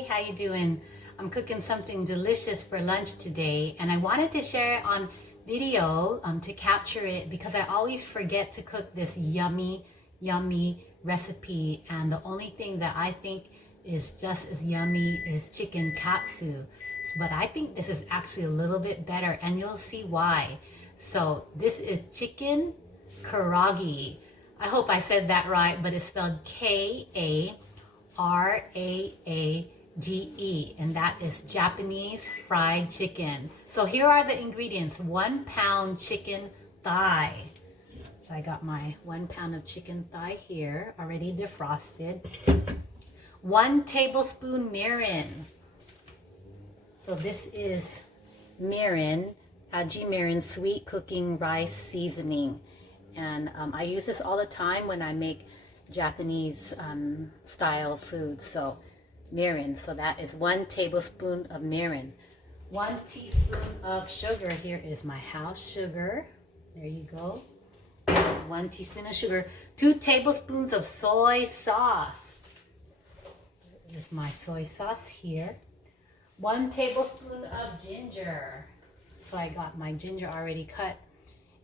Hey, how you doing? I'm cooking something delicious for lunch today, and I wanted to share it on video to capture it because I always forget to cook this yummy recipe, and the only thing that I think is just as yummy is chicken katsu. But I think this is actually a little bit better, and you'll see why. So this is chicken karaage. I hope I said that right, but it's spelled Karaage, and that is Japanese fried chicken. So here are the ingredients: 1 pound chicken thigh. So I got my 1 pound of chicken thigh here, already defrosted. 1 tablespoon mirin. So this is mirin, aji mirin, sweet cooking rice seasoning. And I use this all the time when I make Japanese style food. So mirin, so that is 1 tablespoon of mirin. 1 teaspoon of sugar. Here is my house sugar. There you go. That's 1 teaspoon of sugar. 2 tablespoons of soy sauce. This is my soy sauce here. 1 tablespoon of ginger. So I got my ginger already cut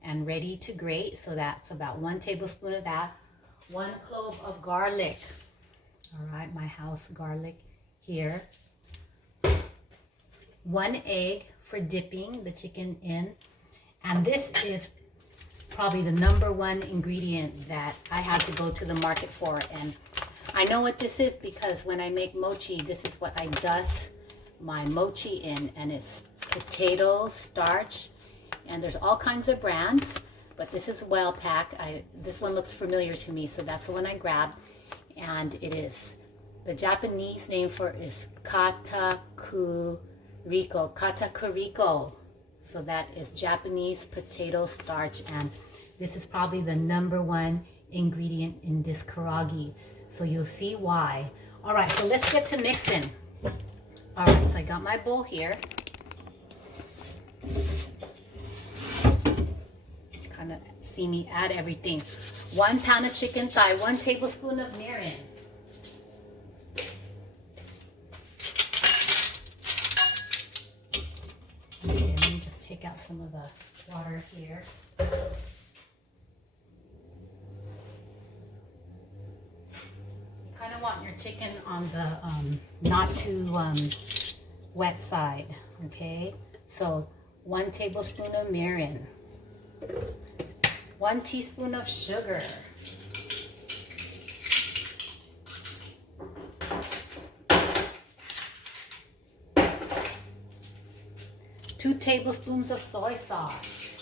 and ready to grate. So that's about 1 tablespoon of that. 1 clove of garlic. All right, my house garlic here. 1 egg for dipping the chicken in. And this is probably the #1 ingredient that I had to go to the market for. And I know what this is because when I make mochi, this is what I dust my mochi in, and it's potato starch, and there's all kinds of brands, but this is well pack. This one looks familiar to me, so that's the one I grabbed. And it is, the Japanese name for it is katakuriko. So that is Japanese potato starch, and this is probably the #1 ingredient in this karaage. So you'll see why. All right, so let's get to mixing. All right, so I got my bowl here. Kind of see me add everything. 1 pound of chicken thigh, 1 tablespoon of mirin. Okay, let me just take out some of the water here. Kind of want your chicken on the not too wet side, okay? So 1 tablespoon of mirin, 1 teaspoon of sugar, 2 tablespoons of soy sauce,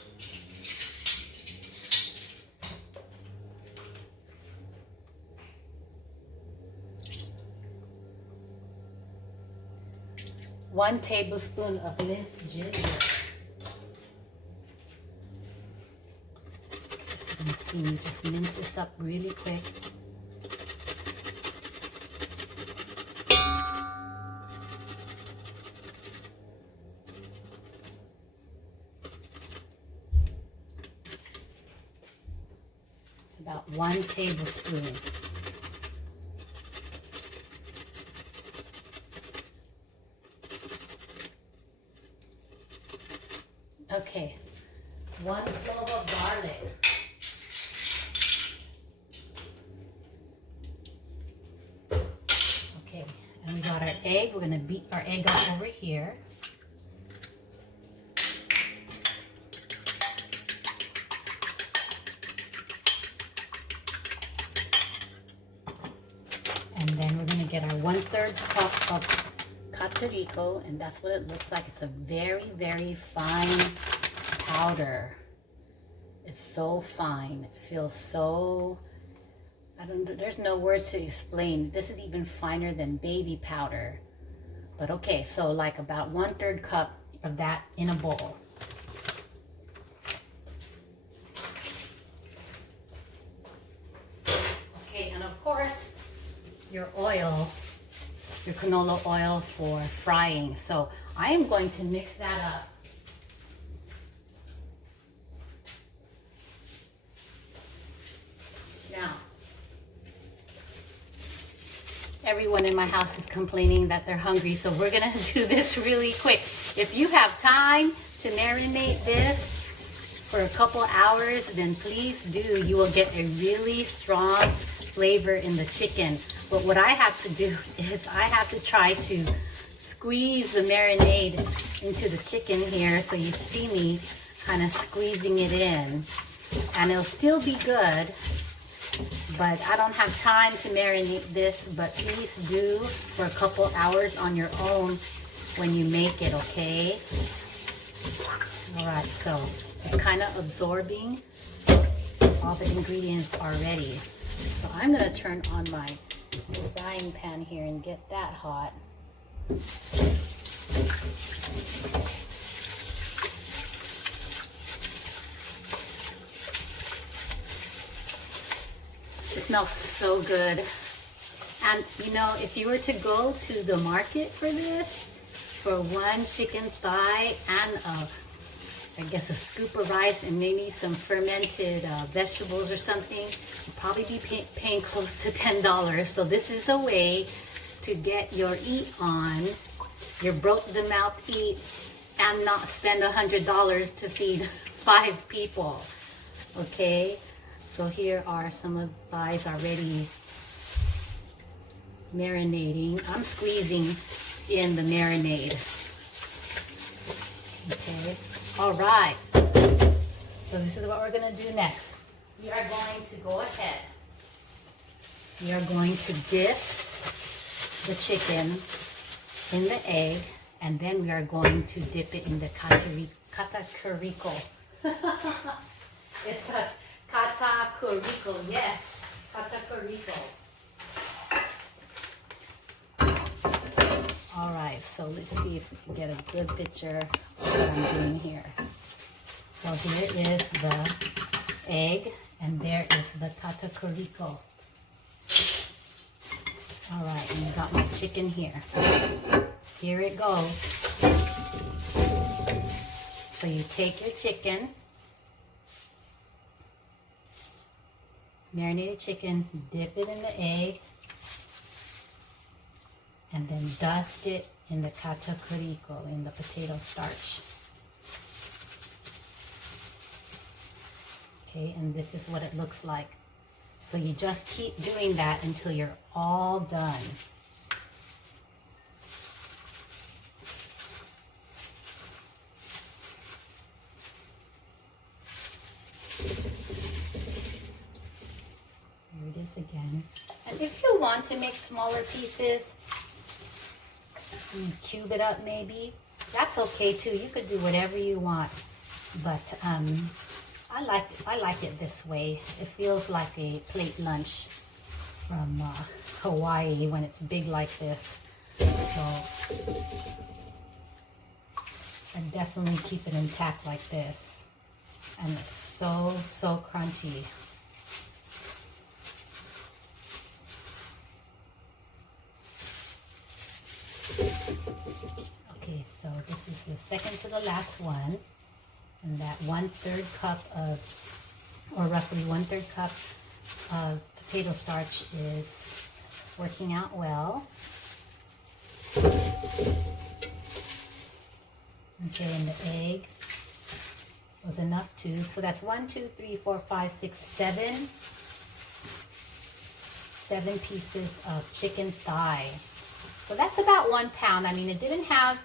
1 tablespoon of minced ginger. So you can see me just mince this up really quick. It's about 1 tablespoon. Okay, 1 clove of garlic. Okay, and we got our egg. We're gonna beat our egg up over here. And then we're gonna get our 1/3 cup of katariko, and that's what it looks like. It's a very fine powder. It's so fine. It feels so, there's no words to explain. This is even finer than baby powder. But okay, so like about 1/3 cup of that in a bowl. Okay, and of course, your oil, your canola oil for frying. So I am going to mix that up. Now, Everyone in my house is complaining that they're hungry, so we're gonna do this really quick. If you have time to marinate this for a couple hours, then please do. You will get a really strong flavor in the chicken. But what I have to do is I have to try to squeeze the marinade into the chicken here, so you see me kind of squeezing it in. And it'll still be good, but I don't have time to marinate this, but please do for a couple hours on your own when you make it, okay? All right, so it's kind of absorbing all the ingredients already. So I'm gonna turn on my frying pan here and get that hot. It smells so good. And you know, if you were to go to the market for this, for one chicken thigh and I guess a scoop of rice and maybe some fermented vegetables or something, you'll probably be paying close to $10. So this is a way to get your eat on, your broke the mouth eat, and not spend $100 to feed 5 people. Okay, so here are some of the thighs already marinating. I'm squeezing in the marinade. Okay, all right. So this is what we're gonna do next. We are going to go ahead. We are going to dip the chicken in the egg, and then we are going to dip it in the karaage. It's a karaage, yes, karaage. All right, so let's see if we can get a good picture of what I'm doing here. So here is the egg, and there is the karaage. All right, and I've got my chicken here. Here it goes. So you take your chicken, marinated chicken, dip it in the egg, and then dust it in the karaage, in the potato starch. Okay, and this is what it looks like. So you just keep doing that until you're all done. Here it is again. And if you want to make smaller pieces, you cube it up maybe, that's okay too. You could do whatever you want, but I like it this way. It feels like a plate lunch from Hawaii when it's big like this. So I definitely keep it intact like this, and it's so crunchy. Okay, so this is the second to the last one, and that 1/3 cup of, or roughly 1/3 cup of potato starch is working out well. Okay, and the egg was enough too. So that's 1, 2, 3, 4, 5, 6, 7 pieces of chicken thigh. So that's about 1 pound. I mean, it didn't have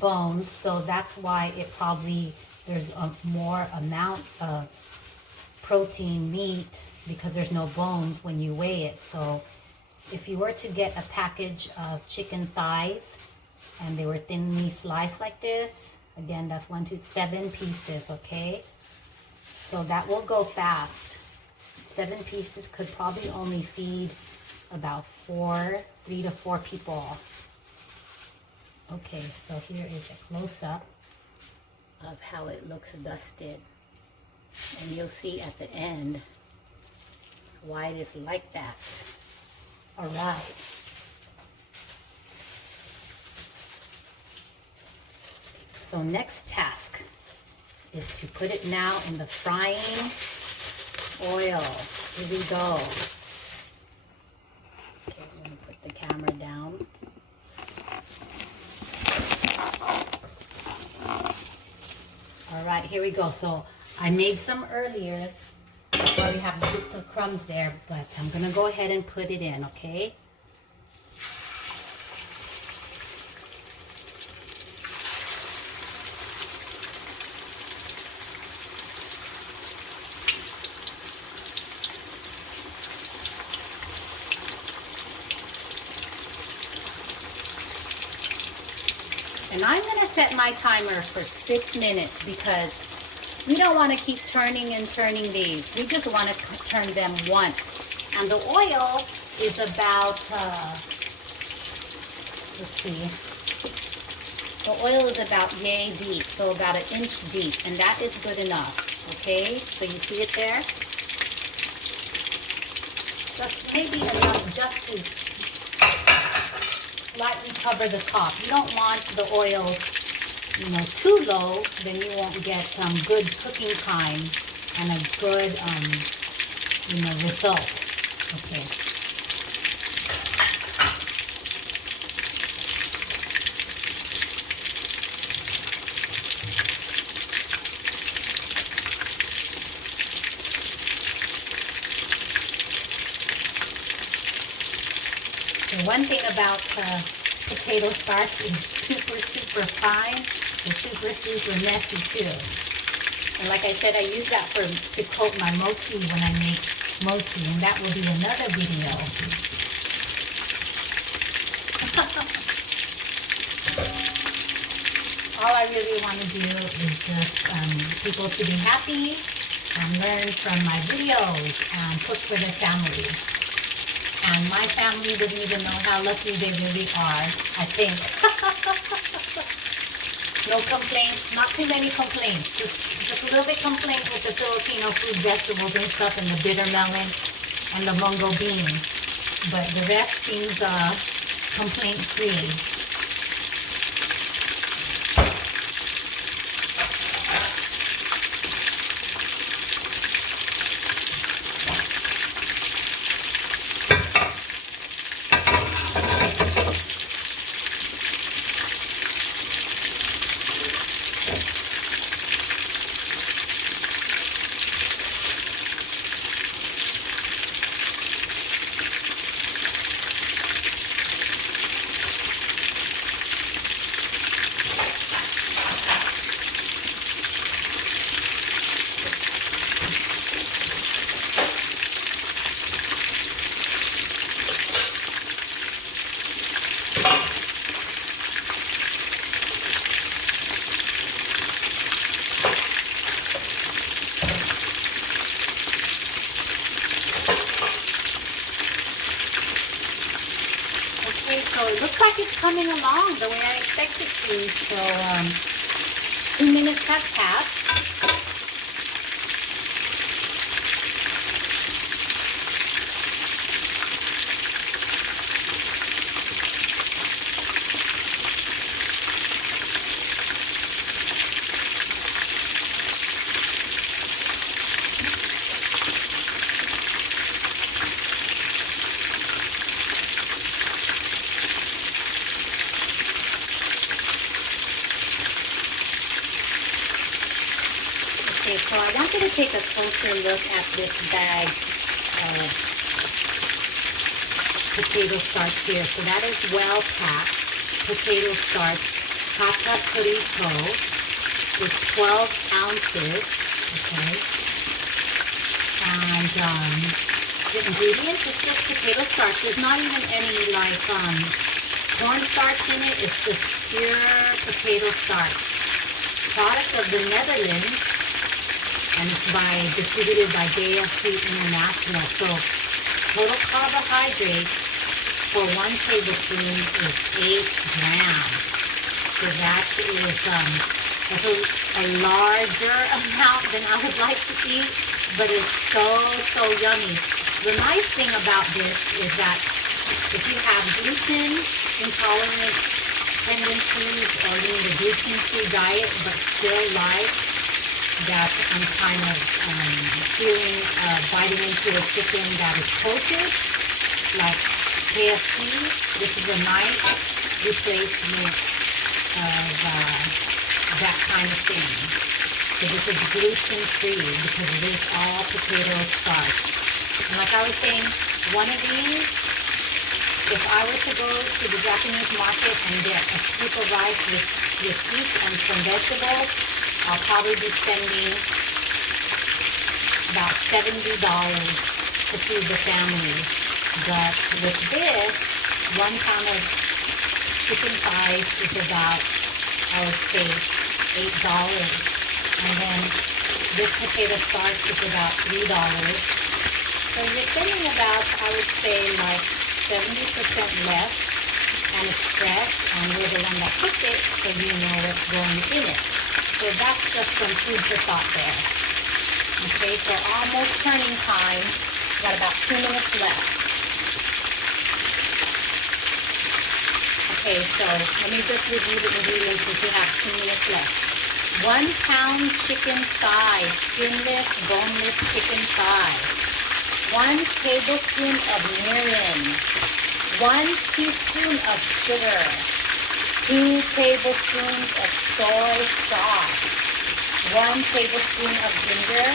bones, so that's why it probably, there's a more amount of protein meat because there's no bones when you weigh it. So if you were to get a package of chicken thighs and they were thinly sliced like this, again, that's 1, 2, 7 pieces, okay? So that will go fast. 7 pieces could probably only feed about 3 to 4 people. Okay, so here is a close-up of how it looks dusted. And you'll see at the end why it is like that. All right. So next task is to put it now in the frying oil. Here we go. Okay, I'm going to put the camera here we go. So I made some earlier. Probably have bits of crumbs there, but I'm gonna go ahead and put it in, okay? And I'm gonna set my timer for 6 minutes because we don't want to keep turning and turning these. We just want to turn them once. And the oil is about, let's see. The oil is about yay deep, so about 1 inch deep. And that is good enough, okay? So you see it there? Just maybe enough just to slightly cover the top. You don't want the oil, you know, too low, then you won't get good cooking time and a good, you know, result. Okay. So one thing about potato starch is super fine and super messy too. And like I said, I use that to coat my mochi when I make mochi, and that will be another video. All I really want to do is just people to be happy and learn from my videos and cook for their family. And my family doesn't even know how lucky they really are, I think. No complaints, not too many complaints. Just a little bit complaint with the Filipino food, vegetables and stuff, and the bitter melon and the mungo bean. But the rest seems complaint-free. So it looks like it's coming along the way I expect it to. So 2 minutes have passed. Okay, so I want you to take a closer look at this bag of potato starch here. So that is well packed potato starch, hata perito. It's 12 ounces, okay? And the ingredients is just potato starch. There's not even any like cornstarch in it. It's just pure potato starch. Product of the Netherlands. And it's distributed by KFC International. So total carbohydrates for 1 tablespoon is 8 grams. So that is a larger amount than I would like to eat, but it's so yummy. The nice thing about this is that if you have gluten intolerant tendencies or you need a gluten-free diet but still like that I'm kind of feeling biting into a chicken that is coated, like KFC. This is a nice replacement of that kind of thing. So this is gluten-free because it is all potato starch. And like I was saying, one of these, if I were to go to the Japanese market and get a scoop of rice with each and some vegetables, I'll probably be spending about $70 to feed the family. But with this, 1 pound of chicken thighs is about, I would say, $8. And then this potato starch is about $3. So you're spending about, I would say, like 70% less, and it's fresh, and you're the one that cooked it, so you know what's going in it. So that's just some food for thought there. Okay, so almost turning time. Got about 2 minutes left. Okay, so let me just review the ingredients since we have 2 minutes left. 1 pound chicken thigh, skinless, boneless chicken thigh. 1 tablespoon of mirin. 1 teaspoon of sugar. 2 tablespoons of soy sauce. 1 tablespoon of ginger.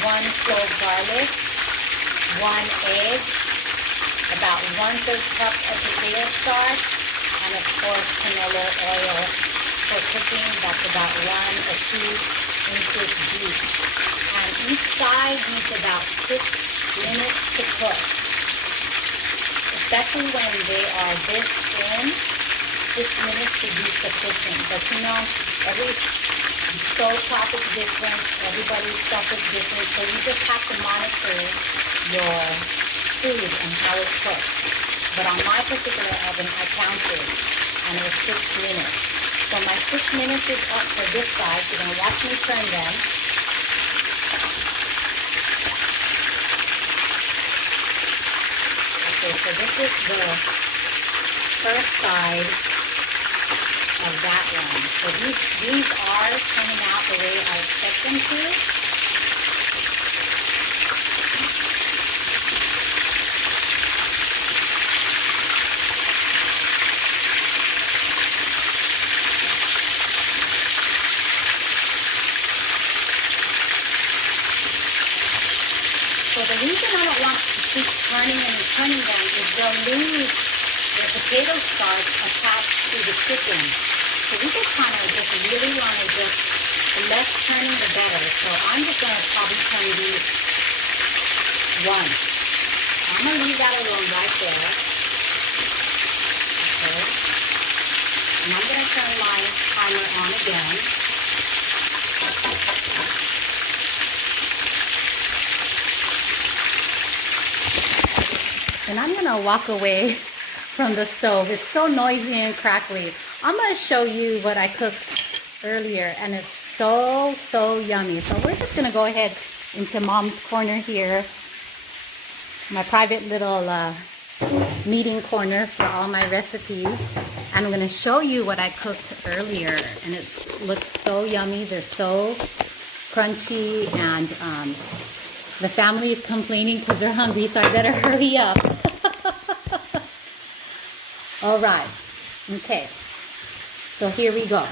1 clove garlic. 1 egg. About 1/3 cup of potato starch. And of course, canola oil for cooking. That's about 1 or 2 inches deep. And each side needs about 6 minutes to cook. Especially when they are this thin, 6 minutes should be sufficient. But you know, every stove top is different, everybody's stuff is different, so you just have to monitor your food and how it cooks. But on my particular oven, I counted, and it was 6 minutes. So my 6 minutes is up for this side. You're going to watch me turn them. Okay, so this is the first side of that one. So these are turning out the way I expect them to. So the reason I don't want to keep turning them and turning them is they'll lose the potato starch attached to the chicken. So we just kind of just really want to just, the less turning the better. So I'm just going to probably turn these once. I'm going to leave that alone right there. Okay. And I'm going to turn my timer on again. And I'm going to walk away from the stove. It's so noisy and crackly. I'm going to show you what I cooked earlier, and it's so yummy. So we're just going to go ahead into Mom's corner here, my private little meeting corner for all my recipes. And I'm going to show you what I cooked earlier, and it looks so yummy. They're so crunchy, and the family is complaining because they're hungry, so I better hurry up. All right. Okay. So here we go.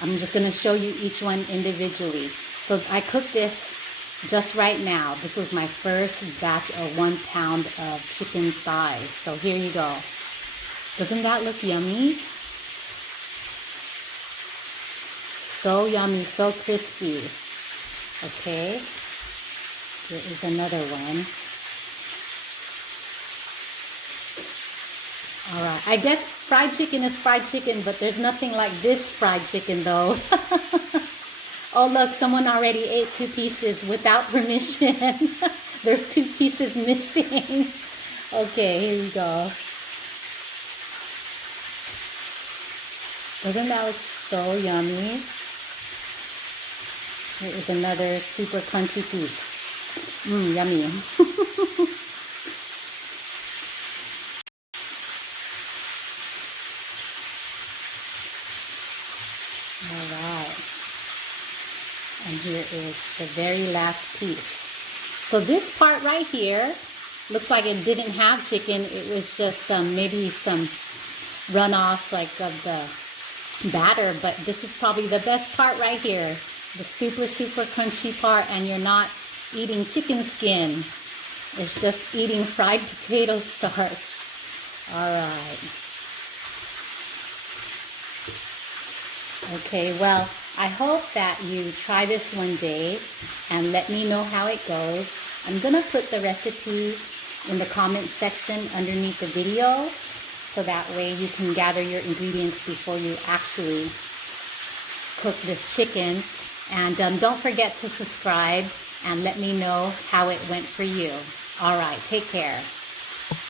I'm just going to show you each one individually. So I cooked this just right now. This was my first batch of 1 pound of chicken thighs. So here you go. Doesn't that look yummy? So yummy, so crispy. Okay. Here is another one. All right, I guess fried chicken is fried chicken, but there's nothing like this fried chicken though. Oh look, someone already ate 2 pieces without permission. There's 2 pieces missing. Okay, here we go. Doesn't that look so yummy? Here is another super crunchy piece. Yummy. Alright, and here is the very last piece. So this part right here looks like it didn't have chicken. It was just maybe some runoff like of the batter, but this is probably the best part right here. the super, super crunchy part, and you're not eating chicken skin. It's just eating fried potato starch. All right. Okay, well, I hope that you try this one day and let me know how it goes. I'm gonna put the recipe in the comment section underneath the video, so that way you can gather your ingredients before you actually cook this chicken. And don't forget to subscribe and let me know how it went for you. All right, take care.